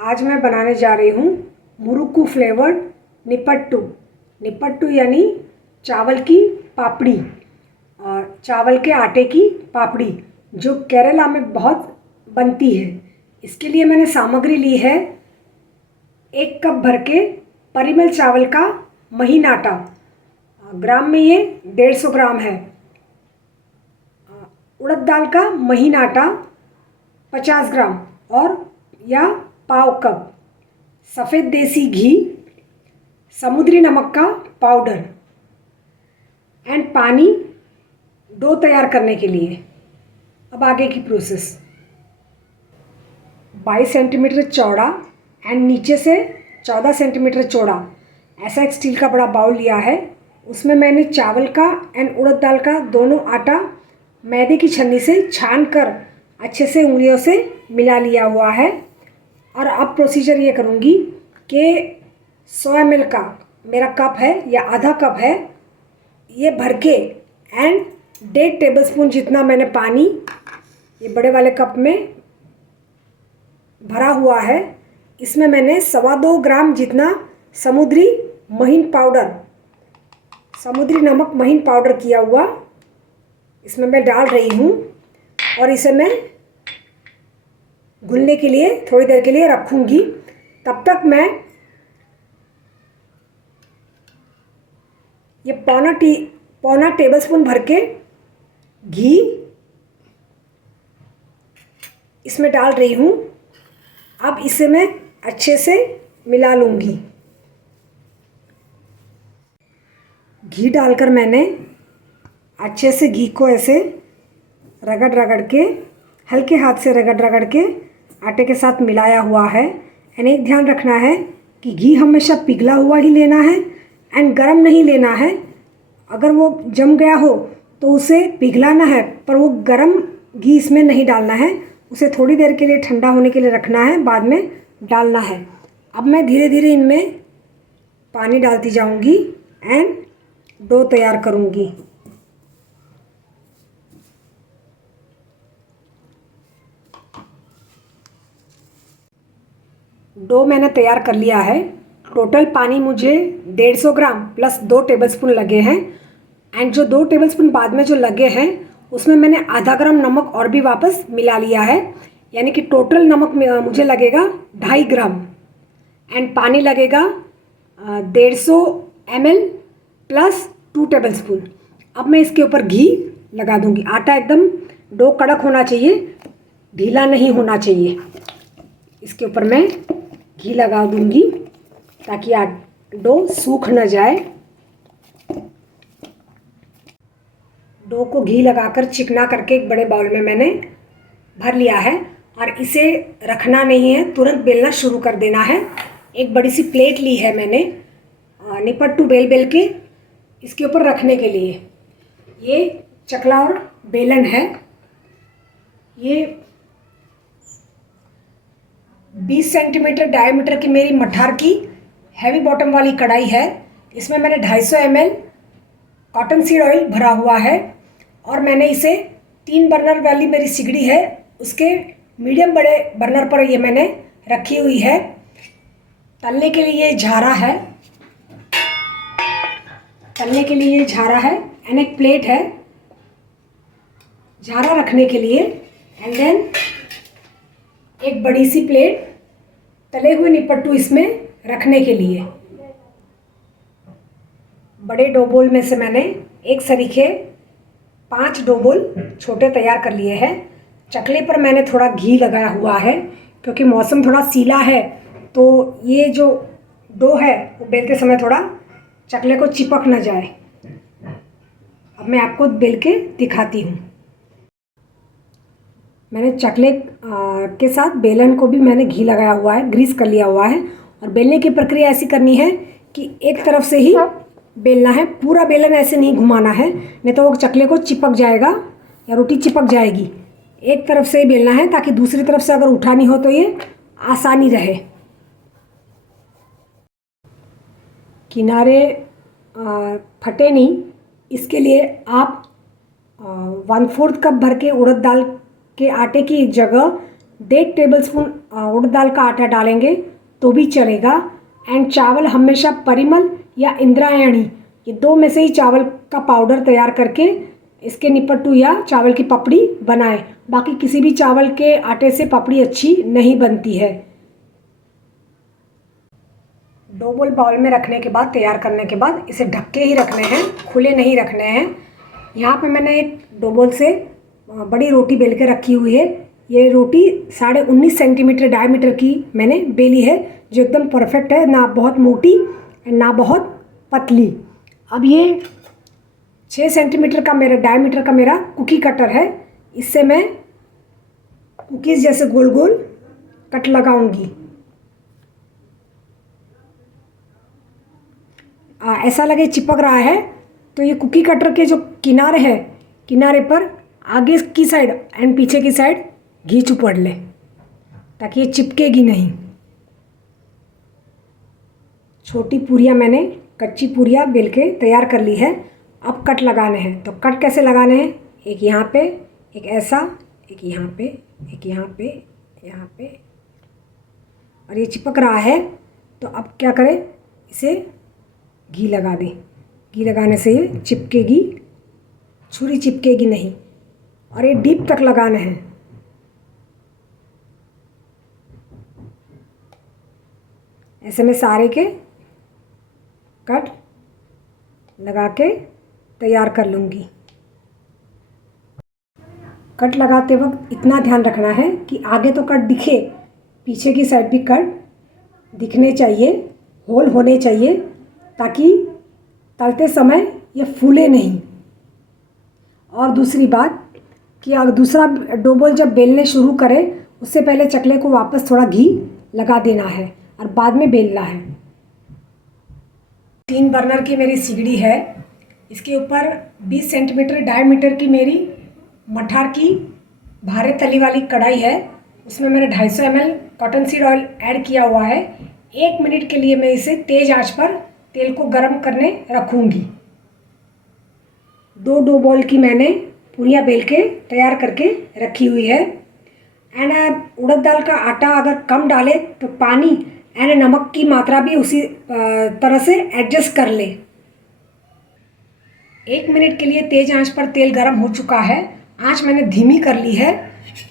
आज मैं बनाने जा रही हूँ मुरुक्कू फ्लेवर्ड निपट्टू। निपट्टू यानी चावल की पापड़ी और चावल के आटे की पापड़ी जो केरला में बहुत बनती है। इसके लिए मैंने सामग्री ली है 1 कप भर के परिमल चावल का महीन आटा। ग्राम में ये 150 ग्राम है। उड़द दाल का महीन आटा 50 ग्राम और या पाव कप। सफ़ेद देसी घी, समुद्री नमक का पाउडर एंड पानी डो तैयार करने के लिए। अब आगे की प्रोसेस। 22 सेंटीमीटर चौड़ा एंड नीचे से 14 सेंटीमीटर चौड़ा ऐसा एक स्टील का बड़ा बाउल लिया है। उसमें मैंने चावल का एंड उड़द दाल का दोनों आटा मैदे की छन्नी से छान कर अच्छे से उंगलियों से मिला लिया हुआ है। और अब प्रोसीजर ये करूँगी कि 100 ml का मेरा कप है या आधा कप है, ये भर के एंड 1.5 टेबलस्पून जितना मैंने पानी ये बड़े वाले कप में भरा हुआ है। इसमें मैंने 2.25 ग्राम जितना समुद्री महीन पाउडर, समुद्री नमक महीन पाउडर किया हुआ इसमें मैं डाल रही हूँ और इसे मैं घुलने के लिए थोड़ी देर के लिए रखूँगी। तब तक मैं ये पौना टेबलस्पून भर के घी इसमें डाल रही हूँ। अब इसे मैं अच्छे से मिला लूँगी। घी डालकर मैंने अच्छे से घी को ऐसे रगड़ रगड़ के, हल्के हाथ से रगड़ रगड़ के आटे के साथ मिलाया हुआ है। एंड एक ध्यान रखना है कि घी हमेशा पिघला हुआ ही लेना है एंड गरम नहीं लेना है। अगर वो जम गया हो तो उसे पिघलाना है, पर वो गरम घी इसमें नहीं डालना है। उसे थोड़ी देर के लिए ठंडा होने के लिए रखना है, बाद में डालना है। अब मैं धीरे धीरे इनमें पानी डालती जाऊंगी एंड डो तैयार करूंगी। डो मैंने तैयार कर लिया है। टोटल पानी मुझे 150 ग्राम प्लस 2 टेबलस्पून लगे हैं। एंड जो 2 टेबलस्पून बाद में जो लगे हैं उसमें मैंने आधा ग्राम नमक और भी वापस मिला लिया है। यानी कि टोटल नमक मुझे लगेगा 2.5 ग्राम एंड पानी लगेगा 150 ml प्लस 2 टेबलस्पून। अब मैं इसके ऊपर घी लगा दूंगी। आटा एकदम डो कड़क होना चाहिए, ढीला नहीं होना चाहिए। इसके ऊपर मैं घी लगा दूंगी ताकि डो सूख न जाए। डो को घी लगाकर चिकना करके एक बड़े बाउल में मैंने भर लिया है और इसे रखना नहीं है, तुरंत बेलना शुरू कर देना है। एक बड़ी सी प्लेट ली है मैंने निपट्टू बेल बेल के इसके ऊपर रखने के लिए। ये चकला और बेलन है। ये 20 सेंटीमीटर डायमीटर की मेरी मठार की हैवी बॉटम वाली कढ़ाई है। इसमें मैंने 250 ml कॉटन सीड ऑयल भरा हुआ है और मैंने इसे 3 बर्नर वाली मेरी सिगड़ी है, उसके मीडियम बड़े बर्नर पर ये मैंने रखी हुई है। तलने के लिए ये झारा है, तलने के लिए ये झारा है एंड एक प्लेट है झारा रखने के लिए। एंड देन एक बड़ी सी प्लेट तले हुए निपट्टू इसमें रखने के लिए। बड़े डोबोल में से मैंने एक सरीखे 5 डोबोल छोटे तैयार कर लिए हैं। चकले पर मैंने थोड़ा घी लगाया हुआ है क्योंकि मौसम थोड़ा सीला है, तो ये जो डो है वो बेलते समय थोड़ा चकले को चिपक न जाए। अब मैं आपको बेल के दिखाती हूँ। मैंने चकले के साथ बेलन को भी मैंने घी लगाया हुआ है, ग्रीस कर लिया हुआ है। और बेलने की प्रक्रिया ऐसी करनी है कि एक तरफ से ही बेलना है, पूरा बेलन ऐसे नहीं घुमाना है, नहीं तो वो चकले को चिपक जाएगा या रोटी चिपक जाएगी। एक तरफ से ही बेलना है ताकि दूसरी तरफ से अगर उठानी हो तो ये आसानी रहे। किनारे फटे नहीं, इसके लिए आप 1/4 कप भर के उड़द दाल के आटे की जगह 1.5 टेबलस्पून उड़द दाल का आटा डालेंगे तो भी चलेगा। एंड चावल हमेशा परिमल या इंद्रायणी, ये 2 में से ही चावल का पाउडर तैयार करके इसके निपट्टू या चावल की पपड़ी बनाएं। बाकी किसी भी चावल के आटे से पपड़ी अच्छी नहीं बनती है। डो बॉल बाउल में रखने के बाद, तैयार करने के बाद इसे ढक के ही रखने हैं, खुले नहीं रखने हैं। यहाँ पे मैंने एक डो बॉल से बड़ी रोटी बेल के रखी हुई है। ये रोटी 19.5 सेंटीमीटर डायमीटर की मैंने बेली है, जो एकदम परफेक्ट है, ना बहुत मोटी ना बहुत पतली। अब ये 6 सेंटीमीटर का मेरा डायमीटर का मेरा कुकी कटर है। इससे मैं कुकीज़ जैसे गोल गोल कट लगाऊंगी। ऐसा लगे चिपक रहा है तो ये कुकी कटर के जो किनारे हैं, किनारे पर आगे की साइड एंड पीछे की साइड घी चुपड़ ले, ताकि ये चिपकेगी नहीं। छोटी पूरियाँ मैंने कच्ची पूरियाँ बेल के तैयार कर ली है। अब कट लगाने हैं। तो कट कैसे लगाने हैं? एक यहाँ पे, एक ऐसा, एक यहाँ पे, एक यहाँ पे, यहाँ पे, और ये चिपक रहा है। तो अब क्या करें, इसे घी लगा दें। घी लगाने से ये चिपकेगी, छुरी चिपकेगी नहीं। और ये डीप तक लगाना है। ऐसे में सारे के कट लगा के तैयार कर लूँगी। कट लगाते वक्त इतना ध्यान रखना है कि आगे तो कट दिखे, पीछे की साइड भी कट दिखने चाहिए, होल होने चाहिए, ताकि तलते समय ये फूले नहीं। और दूसरी बात कि अगर दूसरा डो बॉल जब बेलने शुरू करें, उससे पहले चकले को वापस थोड़ा घी लगा देना है और बाद में बेलना है। 3 बर्नर की मेरी सिगड़ी है। इसके ऊपर 20 सेंटीमीटर डायमीटर की मेरी मठार की भारे तली वाली कढ़ाई है। उसमें मैंने 250 ml cotton seed oil add किया हुआ है। 1 मिनट के लिए मैं इसे तेज़ आंच पर तेल को गर्म करने रखूँगी। 2 डो बॉल की मैंने पूरियाँ बेल के तैयार करके रखी हुई है। एंड उड़द दाल का आटा अगर कम डाले तो पानी एंड नमक की मात्रा भी उसी तरह से एडजस्ट कर ले। 1 मिनट के लिए तेज़ आंच पर तेल गर्म हो चुका है। आंच मैंने धीमी कर ली है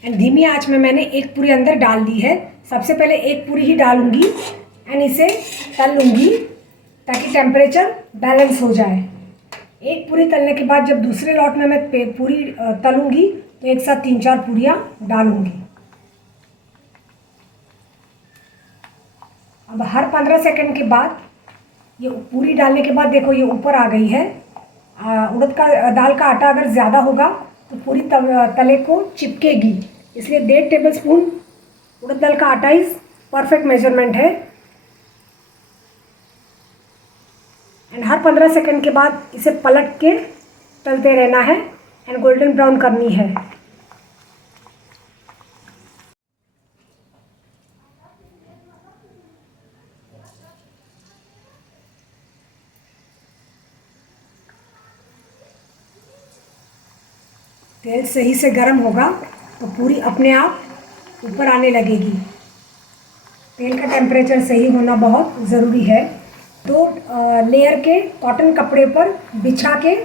एंड धीमी आंच में मैंने एक पूरी अंदर डाल दी है। सबसे पहले एक पूरी ही डालूंगी एंड इसे तल लूँगी, ताकि टेम्परेचर बैलेंस हो जाए। एक पूरी तलने के बाद जब दूसरे लॉट में मैं पूरी तलूँगी तो एक साथ 3-4 पूरियाँ डालूँगी। अब हर 15 सेकंड के बाद ये पूरी डालने के बाद देखो ये ऊपर आ गई है। उड़द का दाल का आटा अगर ज़्यादा होगा तो पूरी तले को चिपकेगी, इसलिए 1.5 टेबलस्पून उड़द दाल का आटा इस परफेक्ट मेजरमेंट है। एंड हर 15 सेकंड के बाद इसे पलट के तलते रहना है एंड गोल्डन ब्राउन करनी है। तेल सही से गर्म होगा तो पूरी अपने आप ऊपर आने लगेगी। तेल का टेम्परेचर सही होना बहुत ज़रूरी है। 2 लेयर के कॉटन कपड़े पर बिछा के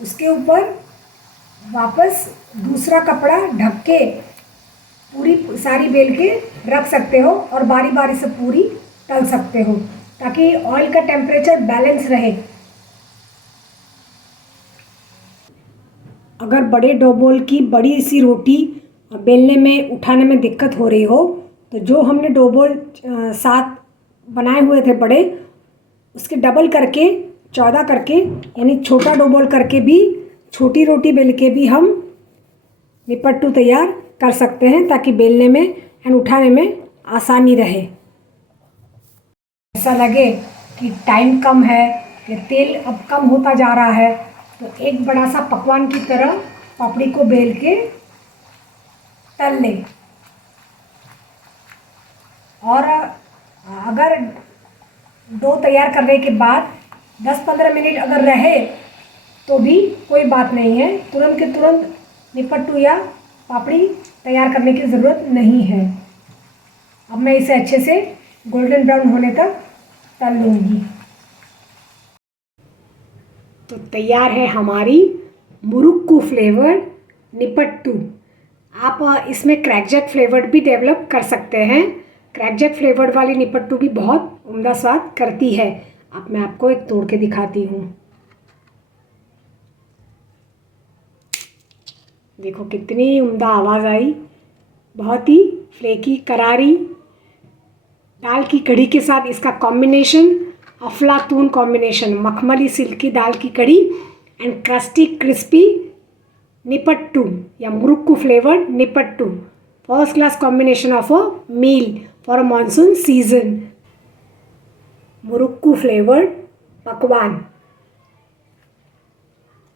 उसके ऊपर वापस दूसरा कपड़ा ढक के पूरी सारी बेल के रख सकते हो और बारी बारी से पूरी तल सकते हो, ताकि ऑयल का टेम्परेचर बैलेंस रहे। अगर बड़े डो बॉल की बड़ी सी रोटी बेलने में उठाने में दिक्कत हो रही हो तो जो हमने डो बॉल 7 बनाए हुए थे बड़े, उसके डबल करके 14 करके, यानी छोटा डो बॉल करके भी छोटी रोटी बेल के भी हम निपट्टू तैयार कर सकते हैं, ताकि बेलने में एंड उठाने में आसानी रहे। ऐसा लगे कि टाइम कम है या तेल अब कम होता जा रहा है तो एक बड़ा सा पकवान की तरह पापड़ी को बेल के तल लें। और अगर डो तैयार करने के बाद 10-15 मिनट अगर रहे तो भी कोई बात नहीं है, तुरंत के तुरंत निपट्टू या पापड़ी तैयार करने की ज़रूरत नहीं है। अब मैं इसे अच्छे से गोल्डन ब्राउन होने तक तल लूँगी। तो तैयार है हमारी मुरुक्कू फ्लेवर्ड निपट्टू। आप इसमें क्रैकजैक फ्लेवर्ड भी डेवलप कर सकते हैं। क्रैकजैक फ्लेवर्ड वाली निपट्टू भी बहुत उम्दा स्वाद करती है। अब मैं आपको एक तोड़ के दिखाती हूँ। देखो कितनी उम्दा आवाज़ आई, बहुत ही फ्लेकी करारी। दाल की कढ़ी के साथ इसका कॉम्बिनेशन अफलातून कॉम्बिनेशन, मखमली सिल्की दाल की कढ़ी एंड क्रस्टी क्रिस्पी निपट्टू या murukku flavoured nippattu, first class combination of a meal for a monsoon season. Murukku flavoured पकवान।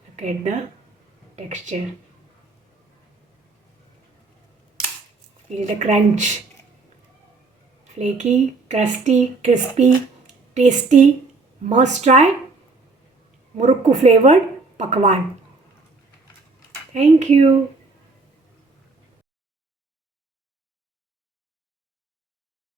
Look at the texture. Feel the crunch. Flaky, crusty, crispy, tasty. Must try Murukku flavored pakwan. Thank you.